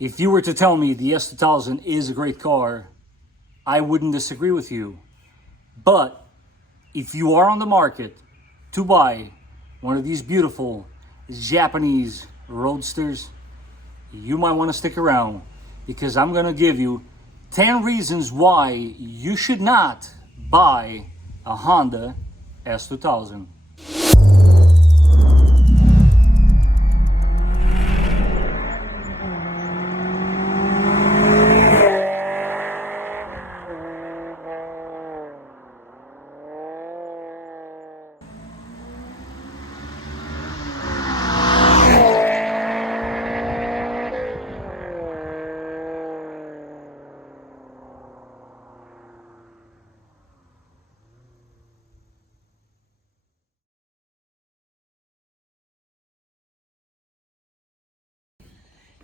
If you were to tell me the S2000 is a great car, I wouldn't disagree with you. But if you are on the market to buy one of these beautiful Japanese Roadsters, you might want to stick around, because I'm going to give you 10 reasons why you should not buy a Honda S2000.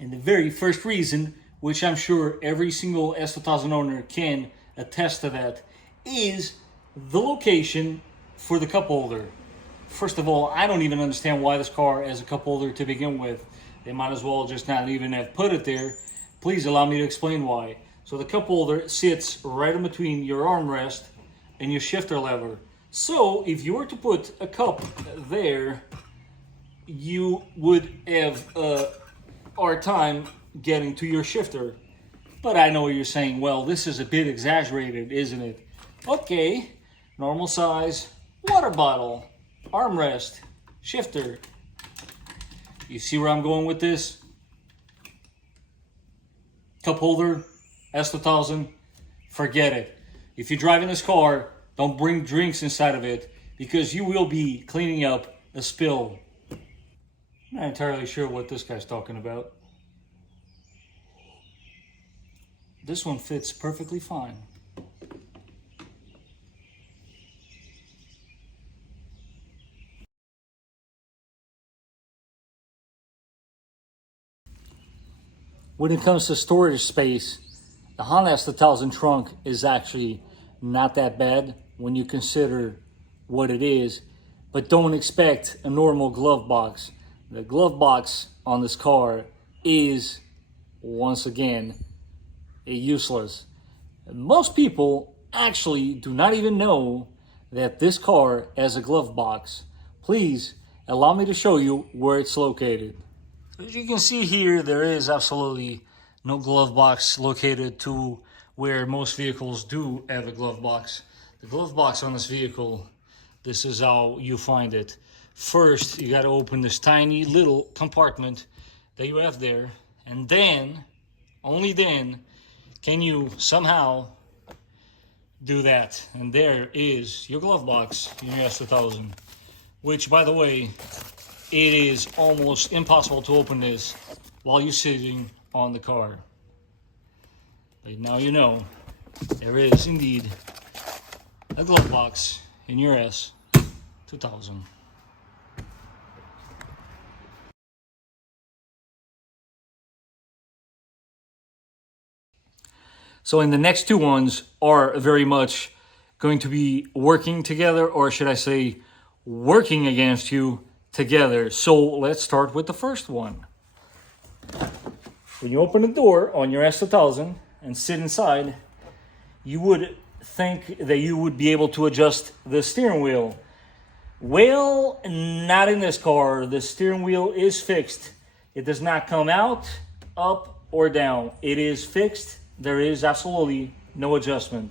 And the very first reason, which I'm sure every single S2000 owner can attest to that, is the location for the cup holder. First of all, I don't even understand why this car has a cup holder to begin with. They might as well just not even have put it there. Please allow me to explain why. So the cup holder sits right in between your armrest and your shifter lever. So if you were to put a cup there, you would have hard time getting to your shifter. But I know you're saying, well, this is a bit exaggerated, isn't it? Okay, normal size water bottle, armrest, shifter. You see where I'm going with this? Cup holder, S2000, forget it. If you're driving this car, don't bring drinks inside of it, because you will be cleaning up a spill. I'm not entirely sure what this guy's talking about. This one fits perfectly fine. When it comes to storage space, the Honda S2000 trunk is actually not that bad when you consider what it is, but don't expect a normal glove box. The glove box on this car is, once again, useless. Most people actually do not even know that this car has a glove box. Please allow me to show you where it's located. As you can see here, there is absolutely no glove box located to where most vehicles do have a glove box. The glove box on this vehicle, this is how you find it. First, you got to open this tiny little compartment that you have there, and then, only then, can you somehow do that. And there is your glove box in your S2000, which, by the way, it is almost impossible to open this while you're sitting on the car. But now you know there is indeed a glove box in your S2000. So in the next two ones are very much going to be working together, or should I say working against you together. So let's start with the first one. When you open the door on your S2000 and sit inside, you would think that you would be able to adjust the steering wheel. Well, not in this car. The steering wheel is fixed. It does not come out, up, or down. It is fixed. There is absolutely no adjustment.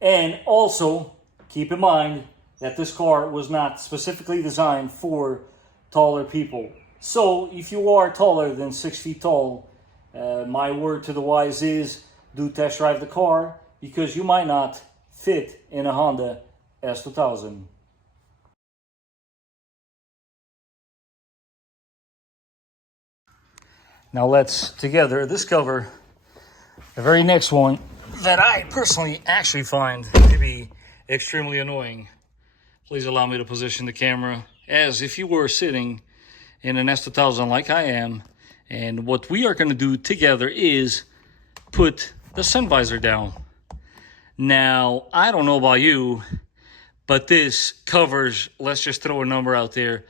And also, keep in mind that this car was not specifically designed for taller people. So, if you are taller than 6 feet tall, my word to the wise is, do test drive the car, because you might not fit in a Honda S2000. Now let's together discover the very next one that I personally actually find to be extremely annoying. Please allow me to position the camera as if you were sitting in an S2000 like I am. And what we are going to do together is put the sun visor down. Now, I don't know about you, But this covers, let's just throw a number out there,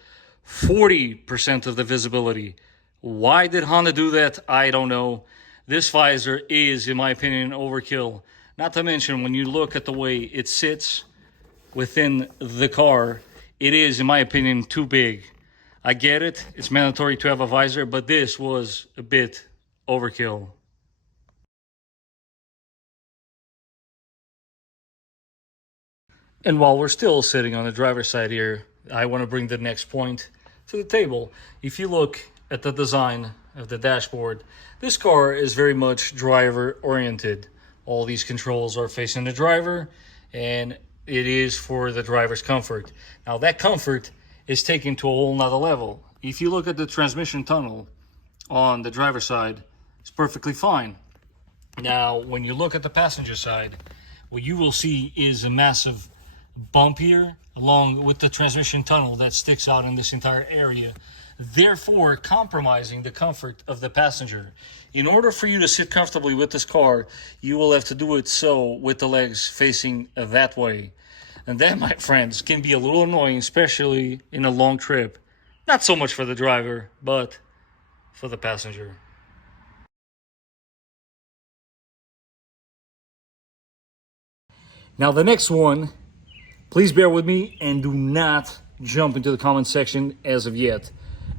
40% of the visibility. Why did Honda do that? I don't know. This visor is, in my opinion, overkill. Not to mention, when you look at the way it sits within the car, it is, in my opinion, too big. I get it, it's mandatory to have a visor, but this was a bit overkill. And while we're still sitting on the driver's side here, I want to bring the next point to the table. If you look at the design of the dashboard, this car is very much driver oriented. All these controls are facing the driver, and it is for the driver's comfort. Now that comfort is taken to a whole nother level. If you look at the transmission tunnel on the driver's side, it's perfectly fine. Now, when you look at the passenger side, what you will see is a massive bump here along with the transmission tunnel that sticks out in this entire area, therefore compromising the comfort of the passenger. In order for you to sit comfortably with this car, you will have to do it so with the legs facing that way. And that, my friends, can be a little annoying, especially in a long trip. Not so much for the driver, but for the passenger. Now the next one, please bear with me and do not jump into the comment section as of yet.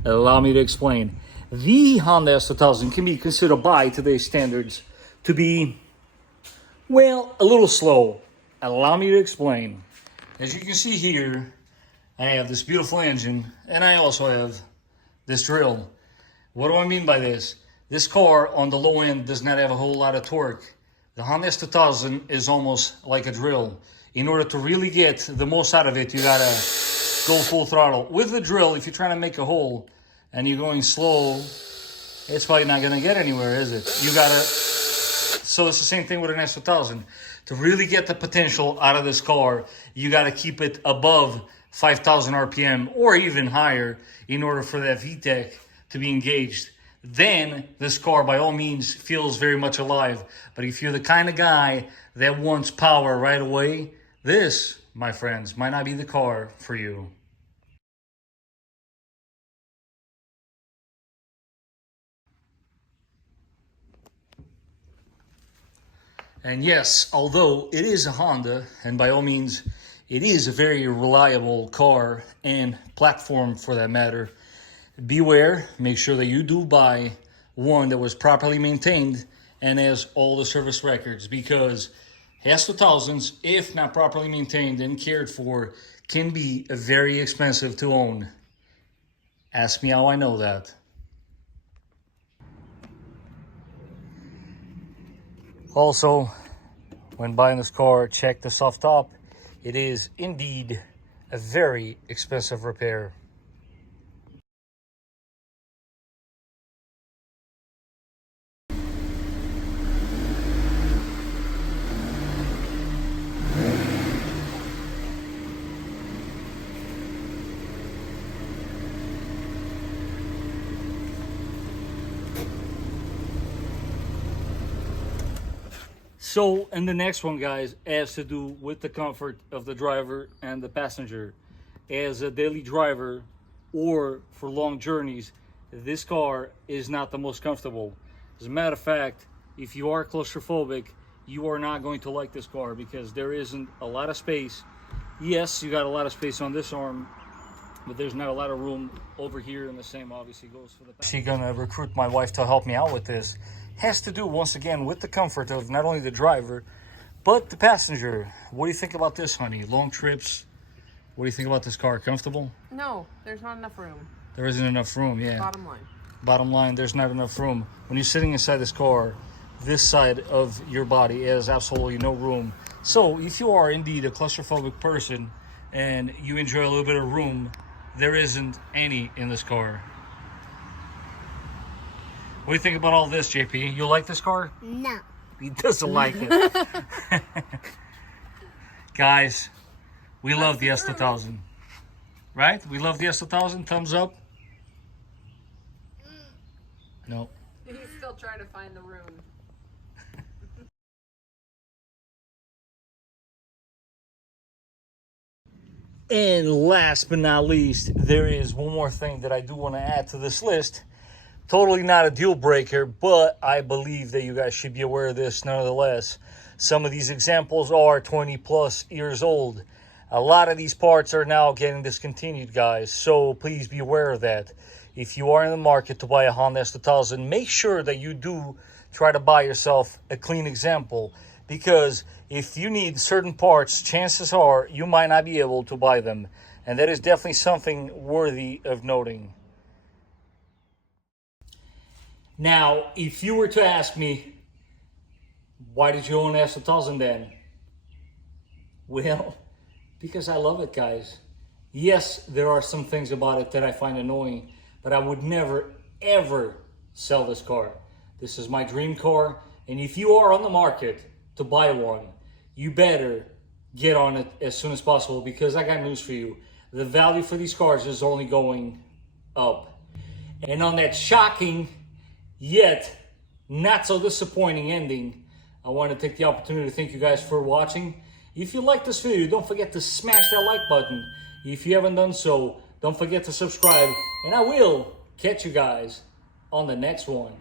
Allow me to explain. The Honda S2000 can be considered by today's standards to be, well, a little slow. Allow me to explain. As you can see here, I have this beautiful engine and I also have this drill. What do I mean by this? This car on the low end does not have a whole lot of torque. The Honda S2000 is almost like a drill. In order to really get the most out of it, you gotta go full throttle. With the drill, if you're trying to make a hole and you're going slow, it's probably not gonna get anywhere, is it? So it's the same thing with an S2000. To really get the potential out of this car, you gotta keep it above 5,000 RPM or even higher in order for that VTEC to be engaged. Then this car by all means feels very much alive. But if you're the kind of guy that wants power right away, this, my friends, might not be the car for you. And yes, although it is a Honda, and by all means, it is a very reliable car and platform for that matter, beware, make sure that you do buy one that was properly maintained and has all the service records, because S2000s, if not properly maintained and cared for, can be very expensive to own. Ask me how I know that. Also, when buying this car, check the soft top. It is indeed a very expensive repair. So, and the next one, guys, has to do with the comfort of the driver and the passenger. As a daily driver or for long journeys, this car is not the most comfortable. As a matter of fact, if you are claustrophobic, you are not going to like this car because there isn't a lot of space. Yes, you got a lot of space on this arm, but there's not a lot of room over here, and the same obviously goes for the passenger. She's gonna recruit my wife to help me out with this. Has to do once again with the comfort of not only the driver but the passenger. What do you think about this, honey? Long trips, what do you think about this car? Comfortable? No, there's not enough room. There isn't enough room. Yeah, bottom line, there's not enough room. When you're sitting inside this car, this side of your body has absolutely no room. So if you are indeed a claustrophobic person and you enjoy a little bit of room, there isn't any in this car. What do you think about all this, JP? You like this car? No. He doesn't like it. Guys, we love the S2000. Right? We love the S2000. Thumbs up? No. He's still trying to find the room. And last but not least, there is one more thing that I do want to add to this list. Totally not a deal breaker, but I believe that you guys should be aware of this nonetheless. Some of these examples are 20 plus years old. A lot of these parts are now getting discontinued, guys, so please be aware of that. If you are in the market to buy a Honda S2000, make sure that you do try to buy yourself a clean example, because if you need certain parts, chances are you might not be able to buy them, and that is definitely something worthy of noting. Now, if you were to ask me, why did you own an S2000 then? Well, because I love it, guys. Yes, there are some things about it that I find annoying, but I would never, ever sell this car. This is my dream car, and if you are on the market to buy one, you better get on it as soon as possible, because I got news for you. The value for these cars is only going up. And on that shocking, yet not so disappointing ending, I want to take the opportunity to thank you guys for watching. If you like this video, don't forget to smash that like button. If you haven't done so, don't forget to subscribe, and I will catch you guys on the next one.